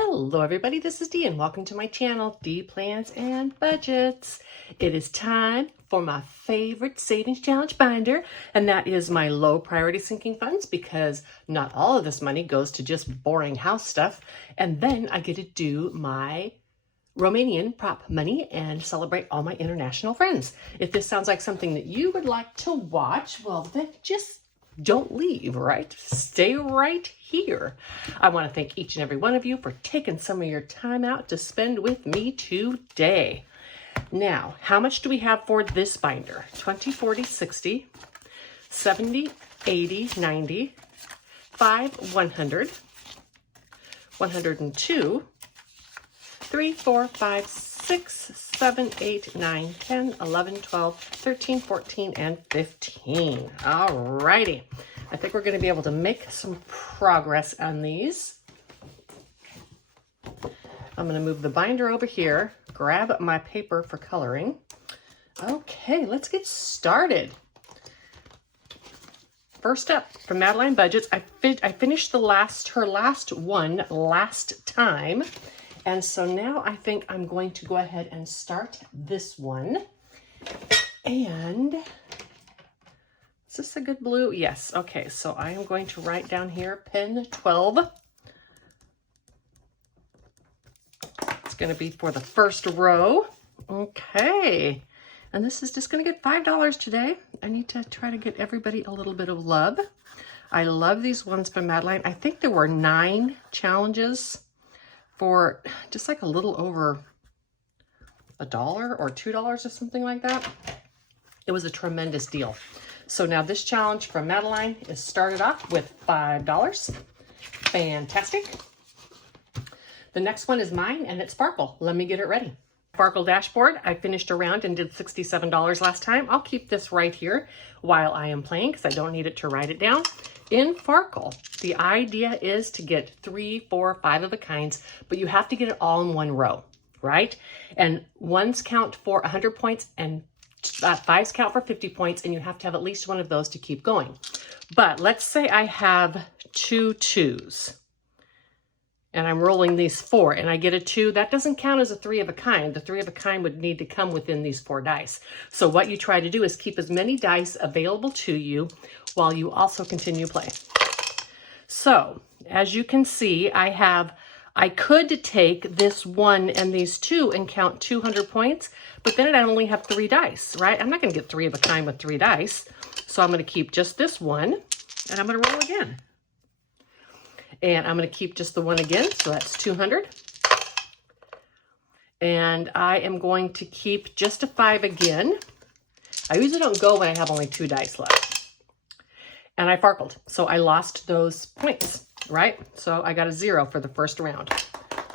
Hello everybody, this is Dee and welcome to my channel, Dee Plans and Budgets. It is time for my favorite savings challenge binder, and that is my low priority sinking funds, because not all of this money goes to just boring house stuff. And then I get to do my Romanian prop money and celebrate all my international friends. If this sounds like something that you would like to watch, well then just don't leave, right? Stay right here. I want to thank each and every one of you for taking some of your time out to spend with me today. Now, how much do we have for this binder? 20, 40, 60, 70, 80, 90, 5, 100, 102, 3, 4, 5, 6, 7, 8, 9, 10, 11, 12, 13, 14, and 15. All righty. I think we're going to be able to make some progress on these. I'm going to move the binder over here, grab my paper for coloring. Okay, let's get started. First up, from Madeline Budgets, I finished her last one last time. And so now I think I'm going to go ahead and start this one. And is this a good blue? Yes. Okay, so I am going to write down here pen 12. It's going to be for the first row. Okay. And this is just going to get $5 today. I need to try to get everybody a little bit of love. I love these ones from Madeline. I think there were 9 challenges for just like a little over $1 or $2 or something like that. It was a tremendous deal. So now this challenge from Madeline is started off with $5. Fantastic. The next one is mine, and it's Farkle. Let me get it ready. Farkle dashboard, I finished around and did $67 last time. I'll keep this right here while I am playing because I don't need it to write it down. In Farkle, the idea is to get 3, 4, 5 of the kinds, but you have to get it all in one row, right? And ones count for 100 points and 5s count for 50 points, and you have to have at least one of those to keep going. But let's say I have 2 2s, and I'm rolling these 4, and I get a 2. That doesn't count as a 3 of a kind. The 3 of a kind would need to come within these 4 dice. So what you try to do is keep as many dice available to you while you also continue play. So as you can see, I could take this 1 and these 2 and count 200 points, but then I only have 3 dice, right? I'm not going to get 3 of a kind with 3 dice. So I'm going to keep just this 1, and I'm going to roll again. And I'm going to keep just the 1 again, so that's 200. And I am going to keep just a 5 again. I usually don't go when I have only 2 dice left. And I farkled, so I lost those points, right? So I got a 0 for the first round.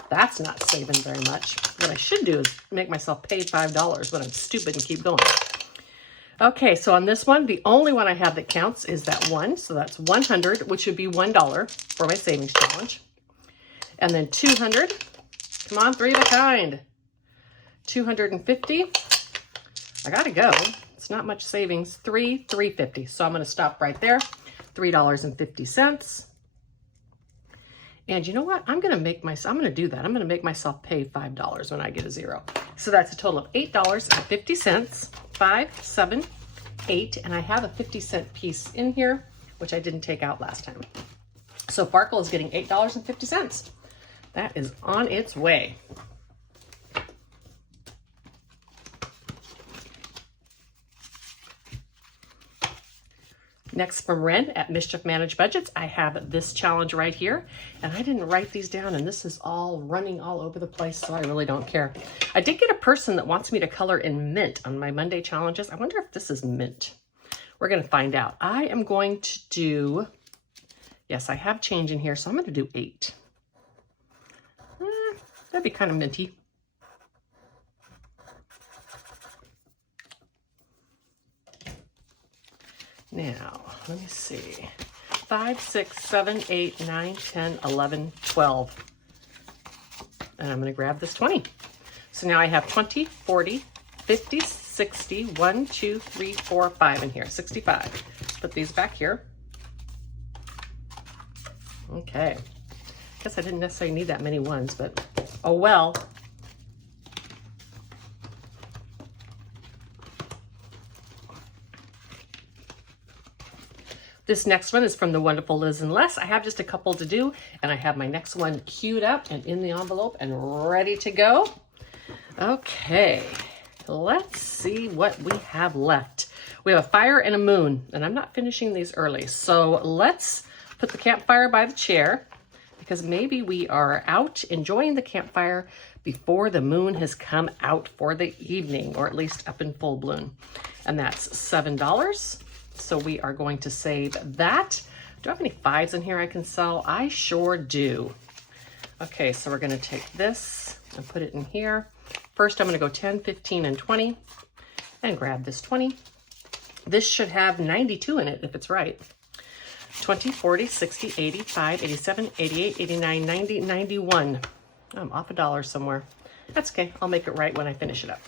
That's not saving very much. What I should do is make myself pay $5 when I'm stupid and keep going. Okay, so on this one, the only one I have that counts is that 1. So that's 100, which would be $1 for my savings challenge. And then 200. Come on, 3 of a kind. 250. I gotta go. It's not much savings. 350. So I'm gonna stop right there. $3.50. And you know what? I'm gonna do that. I'm gonna make myself pay $5 when I get a 0. So that's a total of $8.50. 5, 7, 8, and I have a 50-cent piece in here, which I didn't take out last time. So Farkle is getting $8.50. That is on its way. Next, from Ren at Mischief Managed Budgets, I have this challenge right here, and I didn't write these down, and this is all running all over the place, so I really don't care. I did get a person that wants me to color in mint on my Monday challenges. I wonder if this is mint. We're going to find out. I am going to do, yes, I have change in here, so I'm going to do 8. That'd be kind of minty. Now, let me see. 5, 6, 7, 8, 9, 10, 11, 12. And I'm going to grab this 20. So now I have 20, 40, 50, 60, 1, 2, 3, 4, 5 in here. 65. Put these back here. Okay. Guess I didn't necessarily need that many ones, but oh well. This next one is from the wonderful Liz and Les. I have just a couple to do, and I have my next one queued up and in the envelope and ready to go. Okay, let's see what we have left. We have a fire and a moon, and I'm not finishing these early. So let's put the campfire by the chair, because maybe we are out enjoying the campfire before the moon has come out for the evening, or at least up in full bloom. And that's $7. So we are going to save that. Do I have any 5s in here I can sell? I sure do. Okay, so we're gonna take this and put it in here. First, I'm gonna go 10, 15, and 20 and grab this 20. This should have 92 in it if it's right. 20, 40, 60, 85, 87, 88, 89, 90, 91. I'm off $1 somewhere. That's okay, I'll make it right when I finish it up.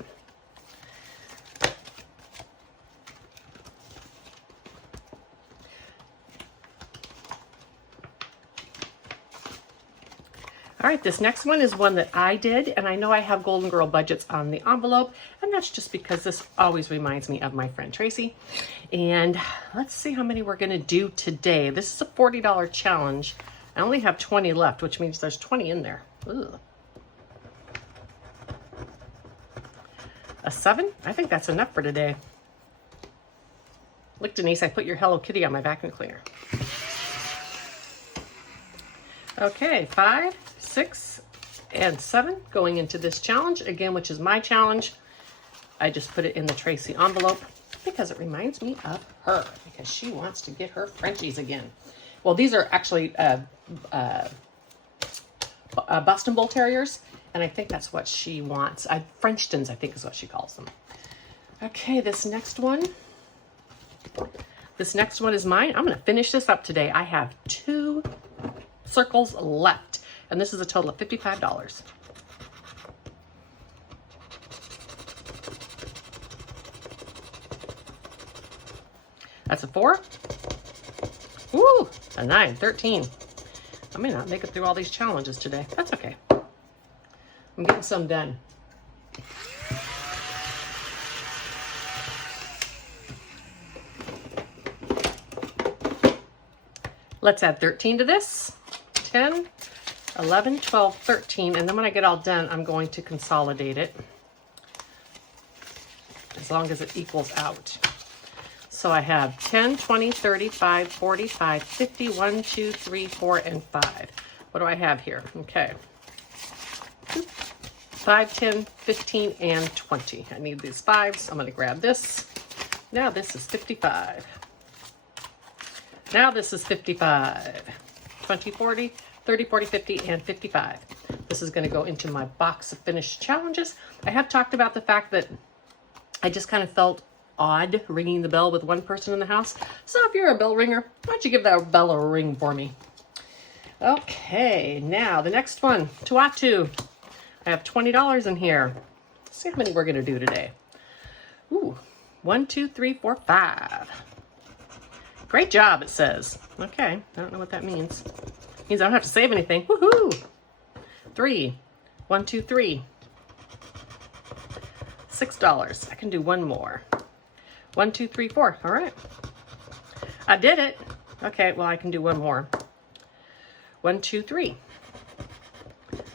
All right, this next one is one that I did, and I know I have Golden Girl budgets on the envelope, and that's just because this always reminds me of my friend Tracy. And let's see how many we're gonna do today. This is a $40 challenge. I only have 20 left, which means there's 20 in there. Ugh. A 7? I think that's enough for today. Look, Denise, I put your Hello Kitty on my vacuum cleaner. Okay, 5, 6, and 7 going into this challenge again, which is my challenge. I just put it in the Tracy envelope because it reminds me of her, because she wants to get her Frenchies again. Well, these are actually Boston Bull Terriers, and I think that's what she wants. Frenchtons, I think is what she calls them. Okay, this next one is mine. I'm gonna finish this up today. I have 2 circles left, and this is a total of $55. That's a 4. Woo, a 9, 13. I may not make it through all these challenges today. That's okay. I'm getting some done. Let's add 13 to this. 10, 11, 12, 13, and then when I get all done, I'm going to consolidate it as long as it equals out. So I have 10, 20, 35, 45, 50, 1, 2, 3, 4, and 5. What do I have here? Okay. 5, 10, 15, and 20. I need these 5s. I'm going to grab this. Now this is 55. Now this is 55. 20, 40, 30, 40, 50, and 55. This is going to go into my box of finished challenges. I have talked about the fact that I just kind of felt odd ringing the bell with one person in the house. So if you're a bell ringer, why don't you give that bell a ring for me? Okay, now the next one, Tatu. I have $20 in here. Let's see how many we're going to do today. Ooh, 1, 2, 3, 4, 5. Great job, it says. Okay, I don't know what that means. It means I don't have to save anything. Woohoo! 3. 1, 2, 3. $6. I can do one more. 1, 2, 3, 4. All right. I did it. Okay, well, I can do one more. 1, 2, 3.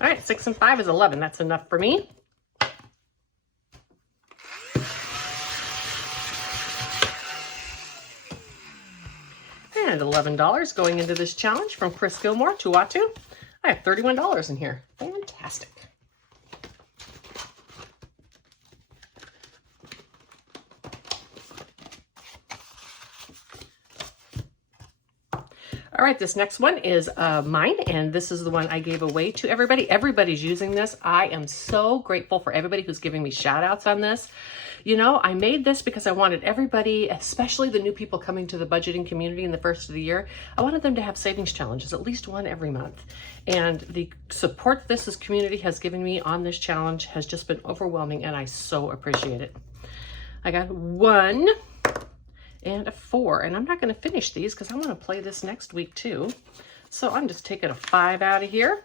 All right, 6 and 5 is 11. That's enough for me. And $11 going into this challenge from Chris Gilmore to Tatu. I have $31 in here. Fantastic. All right, this next one is mine, and this is the one I gave away to everybody. Everybody's using this. I am so grateful for everybody who's giving me shout outs on this. You know, I made this because I wanted everybody, especially the new people coming to the budgeting community in the first of the year, I wanted them to have savings challenges, at least one every month. And the support this community has given me on this challenge has just been overwhelming, and I so appreciate it. I got 1 and a 4, and I'm not going to finish these because I want to play this next week too. So I'm just taking a 5 out of here.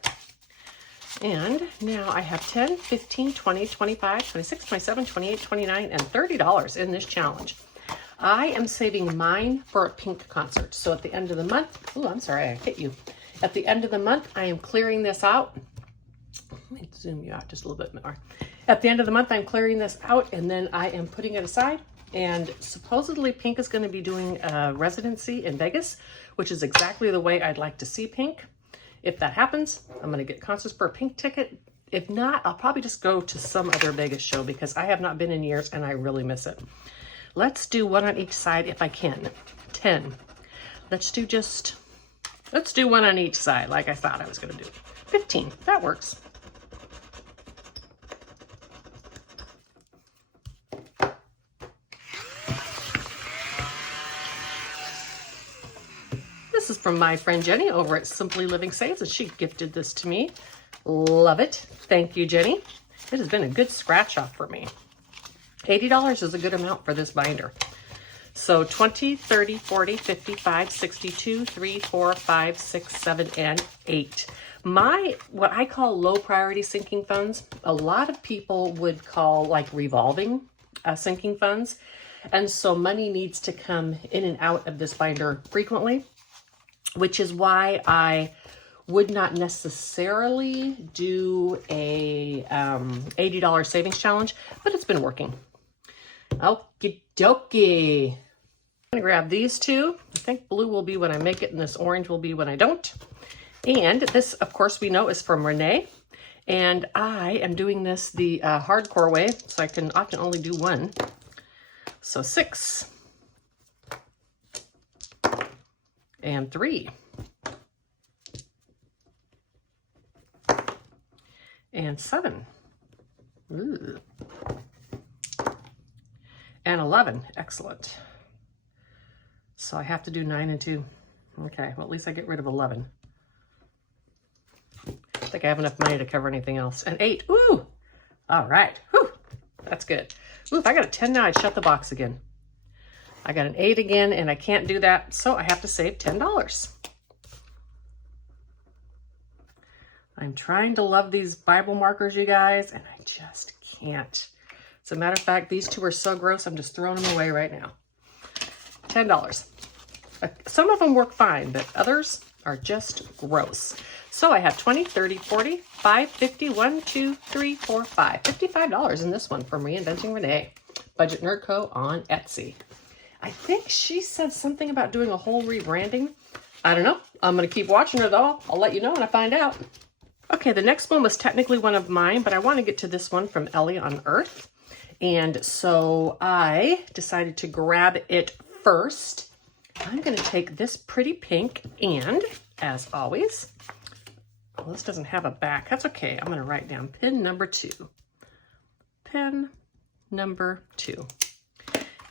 And now I have 10, 15, 20, 25, 26, 27, 28, 29, and $30 in this challenge. I am saving mine for a pink concert. So at the end of the month, oh, I'm sorry, I hit you. At the end of the month, I am clearing this out. Let me zoom you out just a little bit more. At the end of the month, I'm clearing this out, and then I am putting it aside. And supposedly Pink is going to be doing a residency in Vegas, which is exactly the way I'd like to see Pink. If that happens, I'm going to get concerts for a Pink ticket. If not, I'll probably just go to some other Vegas show because I have not been in years and I really miss it. Let's do one on each side if I can. 10. Let's do one on each side like I thought I was going to do. 15. That works. This is from my friend Jenny over at Simply Living Saves, and she gifted this to me. Love it. Thank you, Jenny. It has been a good scratch off for me. $80 is a good amount for this binder. So 20, 30, 40, 55, 62, 3, 4, 5, 6, 7, and 8. What I call low priority sinking funds, a lot of people would call like revolving sinking funds. And so money needs to come in and out of this binder frequently, which is why I would not necessarily do a $80 savings challenge, but it's been working. Okie dokie. I'm gonna grab these two. I think blue will be when I make it, and this orange will be when I don't. And this, of course, we know is from Renee. And I am doing this the hardcore way, so I can only do one. So 6. And 3. And 7. Ooh. And 11. Excellent. So I have to do 9 and 2. Okay, well, at least I get rid of 11. I think I have enough money to cover anything else. And 8. Ooh! All right. Whew. That's good. Ooh, if I got a 10 now, I'd shut the box again. I got an 8 again, and I can't do that, so I have to save $10. I'm trying to love these Bible markers, you guys, and I just can't. As a matter of fact, these two are so gross, I'm just throwing them away right now. $10. Some of them work fine, but others are just gross. So I have 20, 30, 40, 5, 50, 1, 2, 3, 4, 5. $55 in this one from Reinventing Renee. Budget Nerd Co. on Etsy. I think she said something about doing a whole rebranding. I don't know. I'm going to keep watching her, though. I'll let you know when I find out. Okay, the next one was technically one of mine, but I want to get to this one from Ellie on Earth. And so I decided to grab it first. I'm going to take this pretty pink and, as always, well, this doesn't have a back. That's okay. I'm going to write down pin number 2. Pin number 2.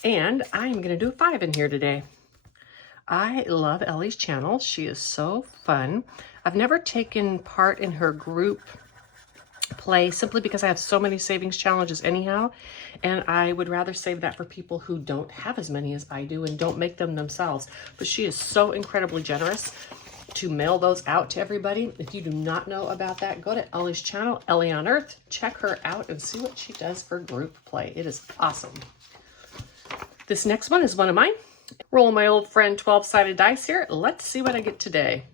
And I'm going to do a 5 in here today. I love Ellie's channel. She is so fun. I've never taken part in her group play simply because I have so many savings challenges anyhow, and I would rather save that for people who don't have as many as I do and don't make them themselves. But she is so incredibly generous to mail those out to everybody. If you do not know about that, go to Ellie's channel, Ellie on Earth, check her out and see what she does for group play. It is awesome. This next one is one of mine. Roll my old friend 12-sided dice here. Let's see what I get today.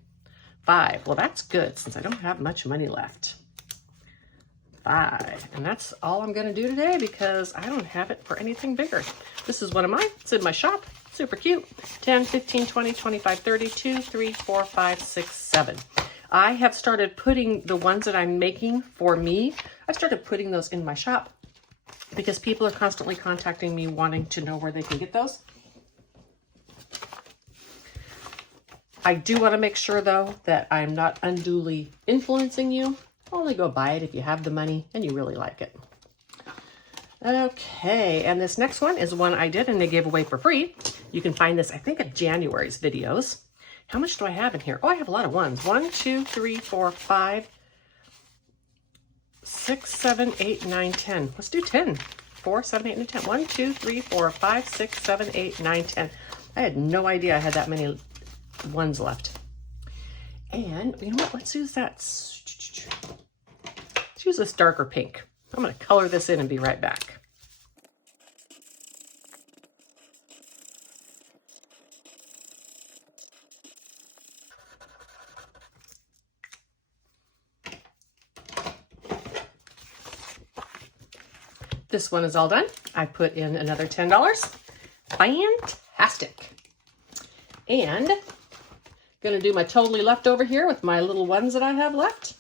5. Well, that's good since I don't have much money left. 5. And that's all I'm going to do today because I don't have it for anything bigger. This is one of mine. It's in my shop. Super cute. 10, 15, 20, 25, 30, 2, 3, 4, 5, 6, 7. I have started putting the ones that I'm making for me, I started putting those in my shop because people are constantly contacting me wanting to know where they can get those. I do want to make sure, though, that I'm not unduly influencing you. Only go buy it if you have the money and you really like it. Okay, and this next one is one I did and they gave away for free. You can find this, I think, at January's videos. How much do I have in here? Oh, I have a lot of ones. 1, 2, 3, 4, 5, 6, 7, 8, 9, 10. Let's do 10. 4, 7, 8, and 10. 1, 2, 3, 4, 5, 6, 7, 8, 9, 10. I had no idea I had that many ones left. And you know what? Let's use that. Let's use this darker pink. I'm going to color this in and be right back. This one is all done. I put in another $10. Fantastic. And gonna do my totally leftover here with my little ones that I have left.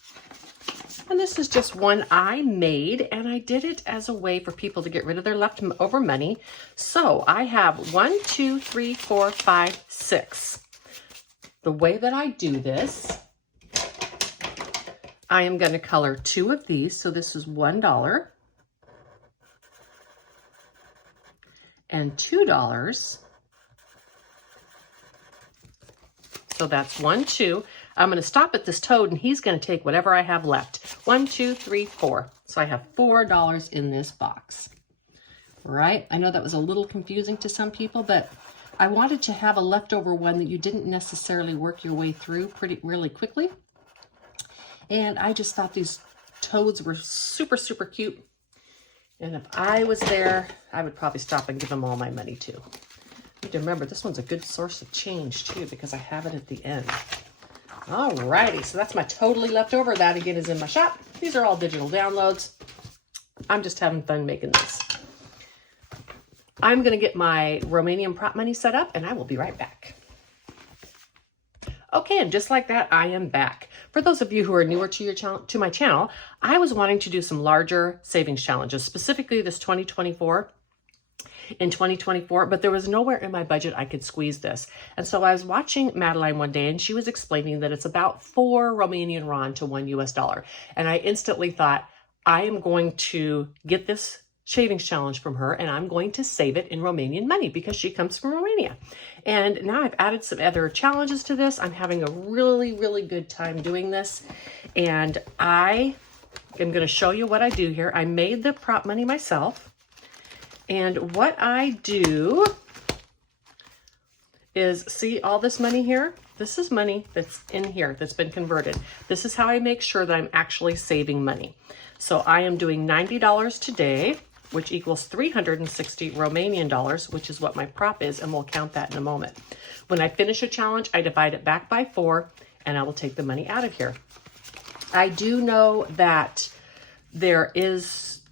And this is just one I made, and I did it as a way for people to get rid of their leftover money. So I have 1, 2, 3, 4, 5, 6. The way that I do this, I am gonna color 2 of these. So this is $1. And $2. So that's 1, 2. I'm going to stop at this toad, and he's going to take whatever I have left. 1, 2, 3, 4. So I have $4 in this box. Right? I know that was a little confusing to some people, but I wanted to have a leftover one that you didn't necessarily work your way through really quickly. And I just thought these toads were super, super cute. And if I was there, I would probably stop and give them all my money too. You need to remember, this one's a good source of change too, because I have it at the end. Alrighty, so that's my totally leftover. That again is in my shop. These are all digital downloads. I'm just having fun making this. I'm gonna get my Romanian prop money set up, and I will be right back. Okay, and just like that, I am back. For those of you who are newer to my channel, I was wanting to do some larger savings challenges, specifically this 2024 in 2024, but there was nowhere in my budget I could squeeze this. And so I was watching Madeline one day, and she was explaining that it's about 4 Romanian RON to $1 US. And I instantly thought, I am going to get this savings challenge from her, and I'm going to save it in Romanian money because she comes from Romania. And now I've added some other challenges to this. I'm having a really, really good time doing this. And I am going to show you what I do here. I made the prop money myself. And what I do is, see all this money here? This is money that's in here that's been converted. This is how I make sure that I'm actually saving money. So I am doing $90 today, which equals 360 Romanian dollars, which is what my prop is, and we'll count that in a moment. When I finish a challenge, I divide it back by 4, and I will take the money out of here. I do know that there is,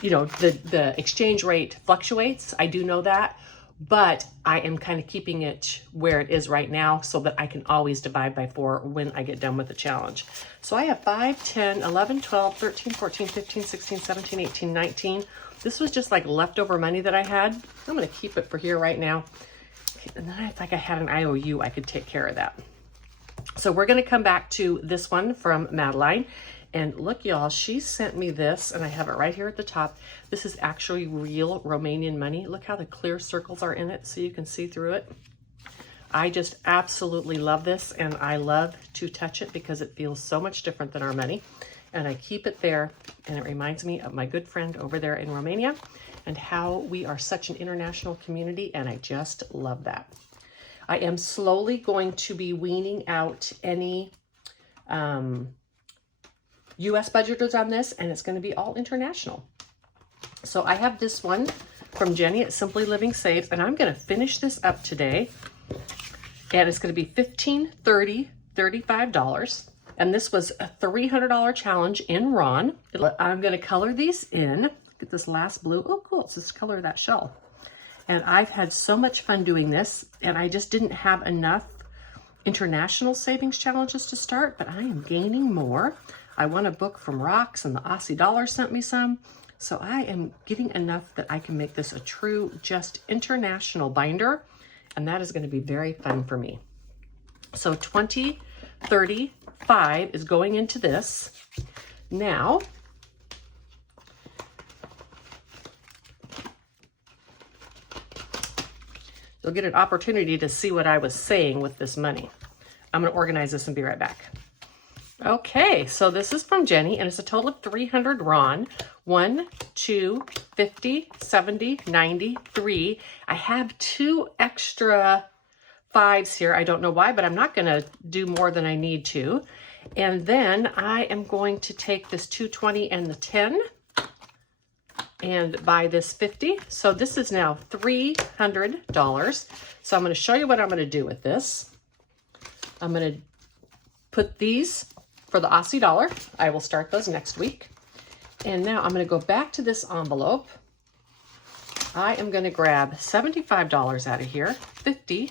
you know, the exchange rate fluctuates. I do know that, but I am kind of keeping it where it is right now so that I can always divide by 4 when I get done with the challenge. So I have 5, 10, 11, 12, 13, 14, 15, 16, 17, 18, 19. This was just like leftover money that I had. I'm going to keep it for here right now. And then if like I had an IOU, I could take care of that. So we're going to come back to this one from Madeline. And look, y'all, she sent me this, and I have it right here at the top. This is actually real Romanian money. Look how the clear circles are in it so you can see through it. I just absolutely love this, and I love to touch it because it feels so much different than our money. And I keep it there, and it reminds me of my good friend over there in Romania and how we are such an international community, and I just love that. I am slowly going to be weaning out any US budgeters on this, and it's going to be all international. So I have this one from Jenny at Simply Living Saves, and I'm going to finish this up today. And it's going to be $15, $30, $35. And this was a $300 challenge in RON. I'm going to color these in. Get this last blue. Oh, cool. It's this color of that shell. And I've had so much fun doing this, and I just didn't have enough international savings challenges to start, but I am gaining more. I won a book from Rocks, and the Aussie dollar sent me some. So I am getting enough that I can make this a true, just international binder. And that is going to be very fun for me. So 20, 30, 5 is going into this. Now, you'll get an opportunity to see what I was saying with this money. I'm going to organize this and be right back. Okay, so this is from Jenny, and it's a total of 300 RON. 1, 2, 50, 70, 90, 3. I have 2 extra 5s here. I don't know why, but I'm not going to do more than I need to. And then I am going to take this 220 and the 10 and buy this 50. So this is now $300. So I'm going to show you what I'm going to do with this. I'm going to put these for the Aussie dollar. I will start those next week. And now I'm going to go back to this envelope. I am going to grab $75 out of here, 50,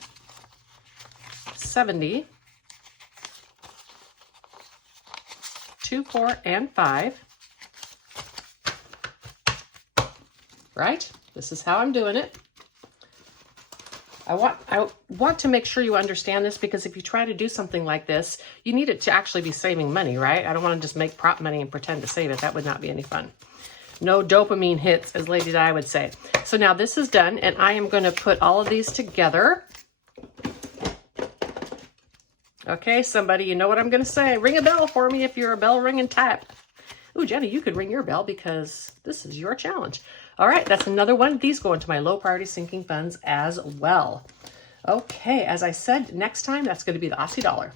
70, 2, 4, and 5. Right? This is how I'm doing it. I want to make sure you understand this, because if you try to do something like this, you need it to actually be saving money, right? I don't want to just make prop money and pretend to save it. That would not be any fun. No dopamine hits, as Lady Di would say. So now this is done, and I am going to put all of these together. Okay, somebody, you know what I'm going to say. Ring a bell for me if you're a bell ringing type. Ooh, Jenny, you could ring your bell because this is your challenge. All right, that's another one. These go into my low priority sinking funds as well. Okay, as I said, next time, that's going to be the Aussie dollar.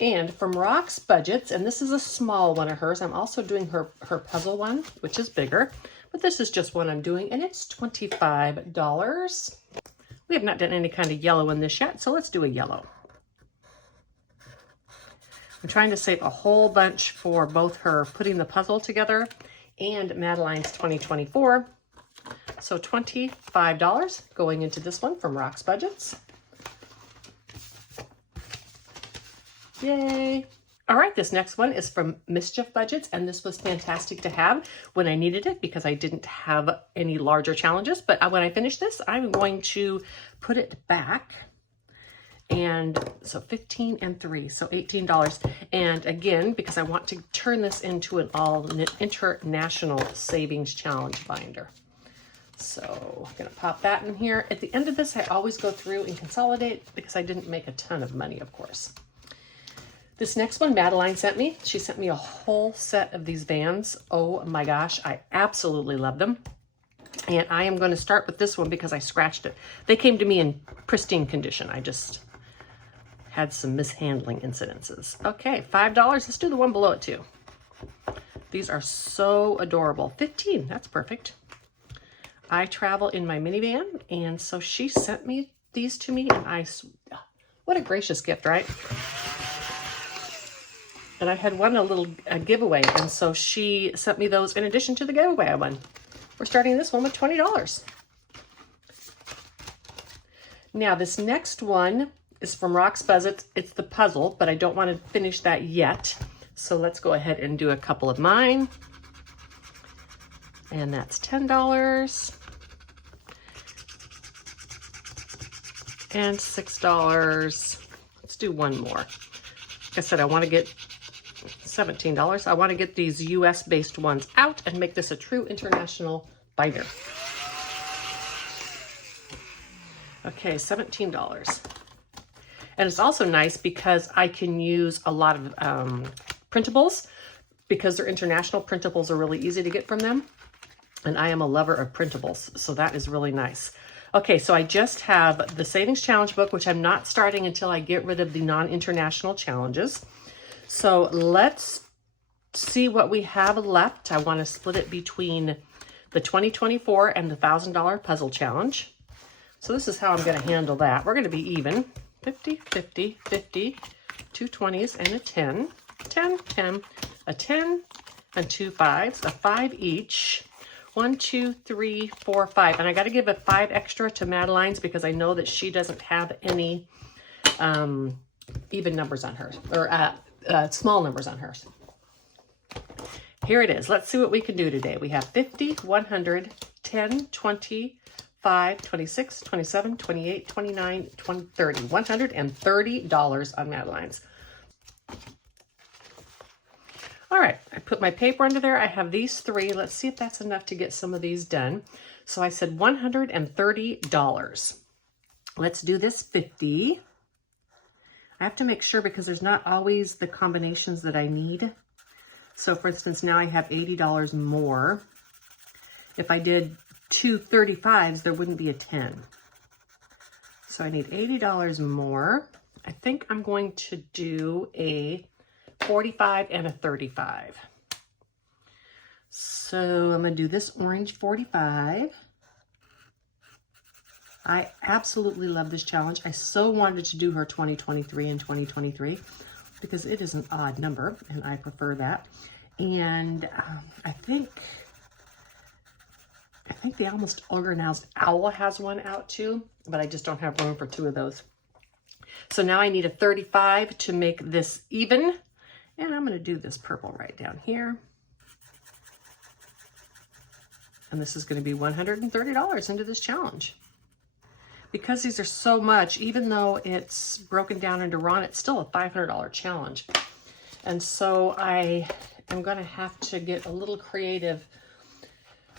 And from Rock's Budgets, and this is a small one of hers. I'm also doing her puzzle one, which is bigger, but this is just one I'm doing, and it's $25. We have not done any kind of yellow in this yet, so let's do a yellow. I'm trying to save a whole bunch for both her putting the puzzle together and Madeline's 2024. So $25 going into this one from Rock's Budgets. Yay. All right, this next one is from Mischief Budgets, and this was fantastic to have when I needed it because I didn't have any larger challenges. But when I finish this, I'm going to put it back. And so 15 and 3, so $18. And again, because I want to turn this into an international savings challenge binder. So I'm gonna pop that in here. At the end of this, I always go through and consolidate because I didn't make a ton of money, of course. This next one, Madeline sent me. She sent me a whole set of these vans. Oh my gosh, I absolutely love them. And I am gonna start with this one because I scratched it. They came to me in pristine condition. I just had some mishandling incidences. Okay, $5. Let's do the one below it too. These are so adorable. 15, that's perfect. I travel in my minivan, and so she sent me these to me, and what a gracious gift, right? And I had won a giveaway, and so she sent me those in addition to the giveaway I won. We're starting this one with $20. Now this next one is from Rock's Budgets. It's the puzzle, but I don't want to finish that yet. So let's go ahead and do a couple of mine. And that's $10. And $6. Let's do one more. Like I said, I want to get $17. I want to get these US based ones out and make this a true international binder. Okay, $17. And it's also nice because I can use a lot of printables because they're international. Printables are really easy to get from them. And I am a lover of printables, so that is really nice. Okay, so I just have the Savings Challenge book, which I'm not starting until I get rid of the non-international challenges. So let's see what we have left. I want to split it between the 2024 and the $1,000 puzzle challenge. So this is how I'm going to handle that. We're going to be even. 50, 50, 50, 2 20s and a 10, 10, 10, a 10, and 2 5s, a 5 each. 1, 2, 3, 4, 5. And I got to give a 5 extra to Madeline's because I know that she doesn't have any even numbers on hers, or small numbers on hers. Here it is. Let's see what we can do today. We have 50, 100, 10, 20, 5, 26, 27, 28, 29, 20, 30. $130 on Madeline's. All right, I put my paper under there. I have these 3. Let's see if that's enough to get some of these done. So I said $130. Let's do this 50. I have to make sure because there's not always the combinations that I need. So for instance, now I have $80 more. If I did 2 35s, there wouldn't be a 10. So I need $80 more. I think I'm going to do a 45 and a 35. So I'm going to do this orange 45. I absolutely love this challenge. I so wanted to do her 2023 and 2023 because it is an odd number and I prefer that. And I think the almost organized owl has one out too, but I just don't have room for 2 of those. So now I need a 35 to make this even. And I'm going to do this purple right down here. And this is going to be $130 into this challenge. Because these are so much, even though it's broken down into raw, it's still a $500 challenge. And so I am going to have to get a little creative,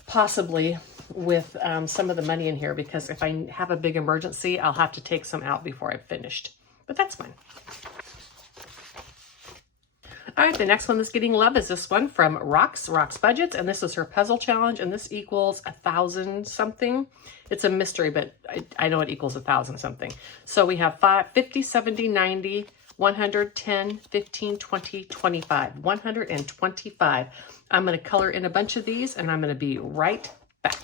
possibly, with some of the money in here, because if I have a big emergency, I'll have to take some out before I've finished. But that's fine. All right, the next one that's getting love is this one from Rox Budgets, and this is her puzzle challenge, and this equals 1,000 something. It's a mystery, but I know it equals 1,000 something. So we have 50, 70, 90, 100, 10, 15, 20, 25, 125. I'm going to color in a bunch of these, and I'm going to be right back.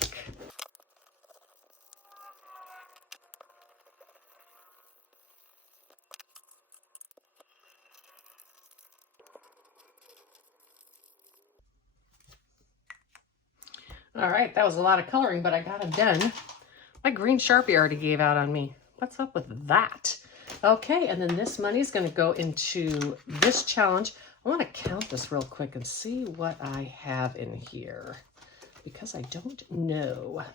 All right, that was a lot of coloring, but I got it done. My green Sharpie already gave out on me. What's up with that? Okay, and then this money is going to go into this challenge. I want to count this real quick and see what I have in here, because I don't know.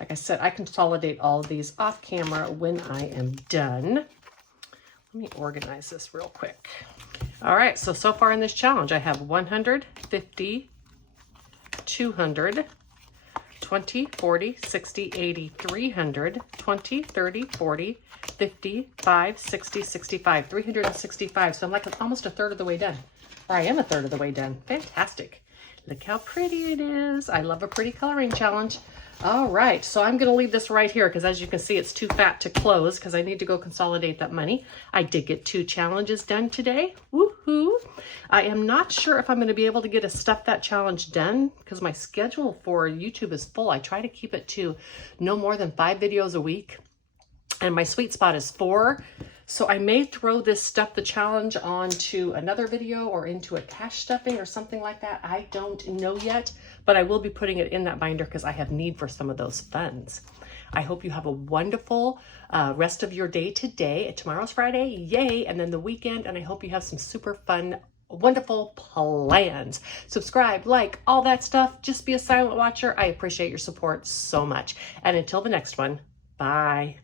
Like I said, I consolidate all of these off camera when I am done. Let me organize this real quick. All right, so far in this challenge, I have 100, 50, 200, 20, 40, 60, 80, 300, 20, 30, 40, 50, 5, 60, 65, 365. So I'm like almost a third of the way done. Or I am a third of the way done. Fantastic. Look how pretty it is. I love a pretty coloring challenge. All right, so I'm going to leave this right here because as you can see, it's too fat to close because I need to go consolidate that money. I did get 2 challenges done today. Woohoo! I am not sure if I'm going to be able to get a Stuff That challenge done because my schedule for YouTube is full. I try to keep it to no more than 5 videos a week, and my sweet spot is 4. So I may throw this Stuff the challenge onto another video or into a cash stuffing or something like that. I don't know yet, but I will be putting it in that binder because I have need for some of those funds. I hope you have a wonderful rest of your day today. Tomorrow's Friday, yay, and then the weekend, and I hope you have some super fun, wonderful plans. Subscribe, like, all that stuff. Just be a silent watcher. I appreciate your support so much. And until the next one, bye.